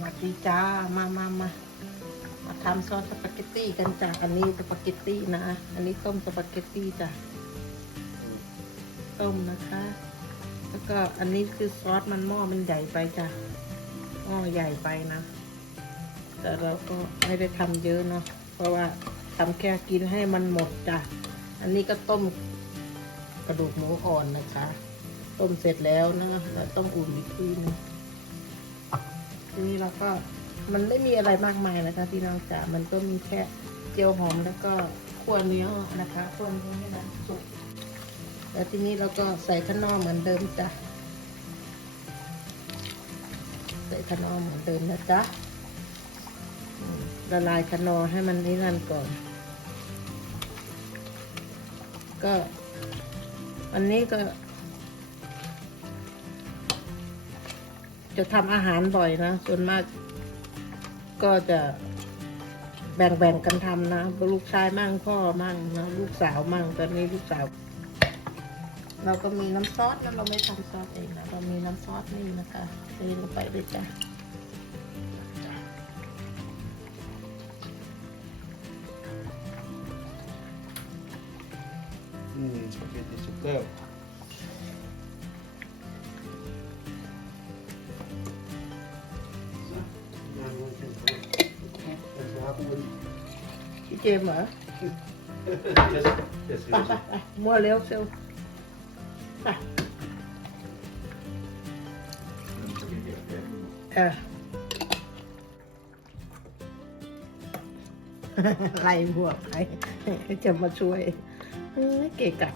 วัสดีจ้า มามามามาทำซอสสปาเกตตี้กันจ้ะอันนี้สปาเกตตี้นะ อันนี้ต้มสปาเกตตี้จ้ะต้มนะคะ แล้วก็อันนี้คือซอสมันหม้อมันใหญ่ไปจ้ะหม้อใหญ่ไปนะ แต่เราก็ไม่ได้ทำเยอะเนาะ เพราะว่าทำแค่กินให้มันหมดจ้ะอันนี้ก็ต้มกระดูกหมูอ่อนนะคะ ต้มเสร็จแล้วนะแล้วต้องอุ่นอีกทีนึง ทีนี้เราก็มันไม่มีอะไรมากมายนะคะพี่น้องจ๋า มันก็มีแค่เจียวหอมแล้วก็ขั่วเนื้อนะคะขั่วเนื้อให้มันสุกแล้วทีนี้เราก็ใส่ขนอเหมือนเดิมจ้ะ ใส่ขนอเหมือนเดิมนะจ๊ะละลายขนอให้มันนี่นั่นก่อน ก็อันนี้ก็ จะทำอาหารบ่อยนะส่วนมากก็จะแบ่งๆกันทำนะลูกชายมั่งพ่อมั่งนะลูกสาวมั่งตอนนี้ลูกสาว เราก็มีน้ำซอสนะเราไม่ทำซอสเองนะเรามีน้ำซอสนี่นะคะเทลงไปเลยจ้ะอืมสปาเกตตี้ซุปเกอร์ เจมเหรอ Yes, yes, ไปไปไปมั่วเร็วเซลไป เออไล่หัวไปจะมาช่วยเอ้ยเก๋กะ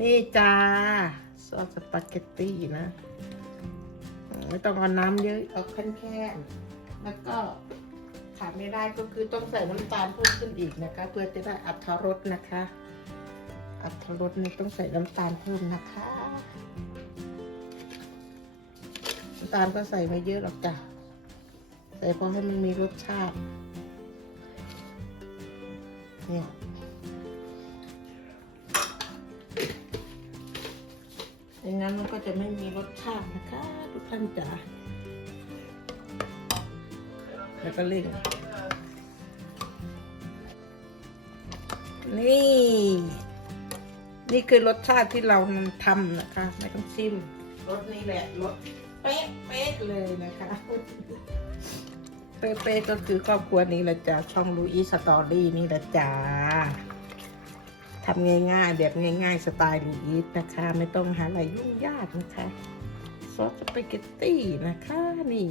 นี่จ้าซอสสปาเกตตี้นะ ไม่ต้องเอาน้ำเยอะ เอาแค่ๆแล้วก็ ขาดไม่ได้ก็คือต้องใส่น้ำตาลเพิ่มขึ้นอีกนะคะ เพื่อจะได้อัตรสนะคะ อัตรสนี่ต้องใส่น้ำตาลเพิ่มนะคะน้ำตาลก็ใส่ไม่เยอะหรอกจ้ะใส่พอให้มันมีรสชาติเนี่ยอย่างนั้นมันก็จะไม่มีรสชาตินะคะ ทุกท่านจ๋า แล้วก็เร่งนี่ นี่คือรสชาติที่เราทำนะคะไม่ต้องชิมรสนี้แหละรสเป๊ะเป๊ะเลยนะคะ เป๊ะเป๊ะก็คือครอบครัวนี้แหละจ้ะช่องลูอีสตอรี่นี่แหละจ้าทำง่ายๆ แบบง่ายๆ สไตล์ลูอีสนะคะ ไม่ต้องหาอะไรยุ่งยากนะคะ ซอสสปาเกตตี้นะคะนี่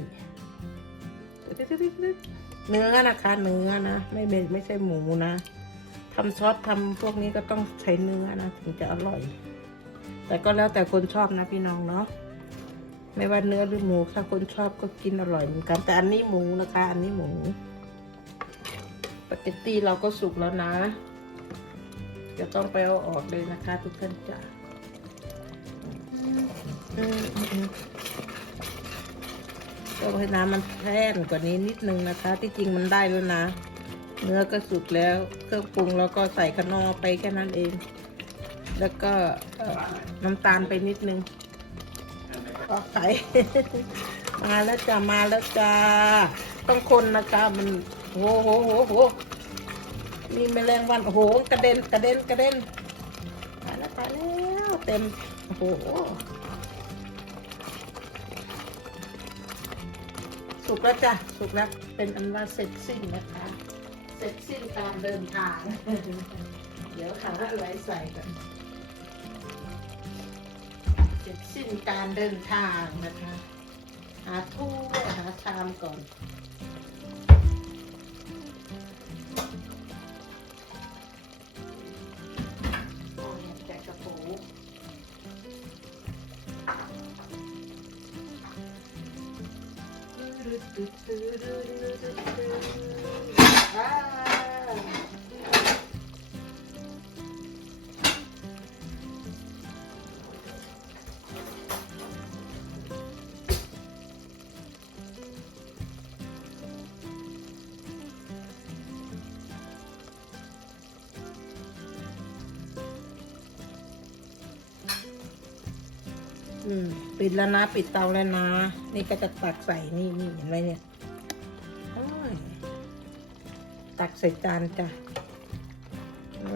เนื้อนะคะ เนื้อนะไม่เป็นไม่ใช่หมูนะทำซอสทำพวกนี้ก็ต้องใช้เนื้อนะถึงจะอร่อย แต่ก็แล้วแต่คนชอบนะพี่น้องเนาะไม่ว่าเนื้อหรือหมูถ้าคนชอบก็กินอร่อยเหมือนกัน แต่อันนี้หมูนะคะ อันนี้หมูปาเกตตี้เราก็สุกแล้วนะจะต้องไปเอาออกเลยนะคะทุกท่านจ้ะ ก็ให้น้ำมันแห้งกว่านี้นิดนึงนะคะ ที่จริงมันได้แล้วนะ เนื้อก็สุกแล้วเครื่องปรุงแล้วก็ใส่ขนอไปแค่นั้นเอง แล้วก็น้ำตาลไปนิดนึงก็ไข่มาแล้วจ้ามาแล้วจ้าต้องคนนะคะมันโหโหโหโหมีแมลงวันโอ้โหกระเด็นกระเด็นกระเด็นตายแล้วตายแล้วเต็มโอ้โห สุกแล้วจ้ะ สุกแล้ว เป็นอันว่าเสร็จสิ้นนะคะ เสร็จสิ้นการเดินทาง เดี๋ยวหาอะไรใส่กันเสร็จสิ้นการเดินทางนะคะ หาถ้วยหาชามก่อน อ่ อืมปิดแล้วนะ ปิดเตาแล้วนะ นี่ก็จะตักใส่นี่นี่เห็นไหมเนี่ยตักใส่จานจ้ะ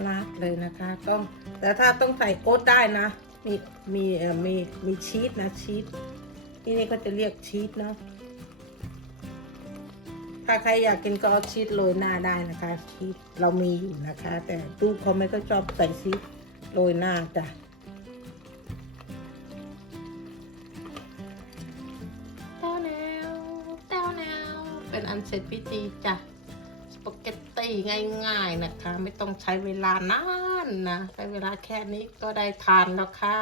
ราดเลยนะคะ ต้อง แต่ถ้าต้องใส่โอ๊ตได้นะ มีมีเอ่อมีมีชีสนะชีสที่นี่ก็จะเรียกชีสเนาะถ้าใครอยากกินก็เอาชีสโรยหน้าได้นะคะชีสเรามีอยู่นะคะ แต่ตู้เขาไม่ก็ชอบใส่ชีสโรยหน้าจ้ะ เป็นอันเสร็จพิธีจ้ะสปาเกตตี้ง่ายๆนะคะ ไม่ต้องใช้เวลานานนะใช้เวลาแค่นี้ก็ได้ทานแล้วค่ะ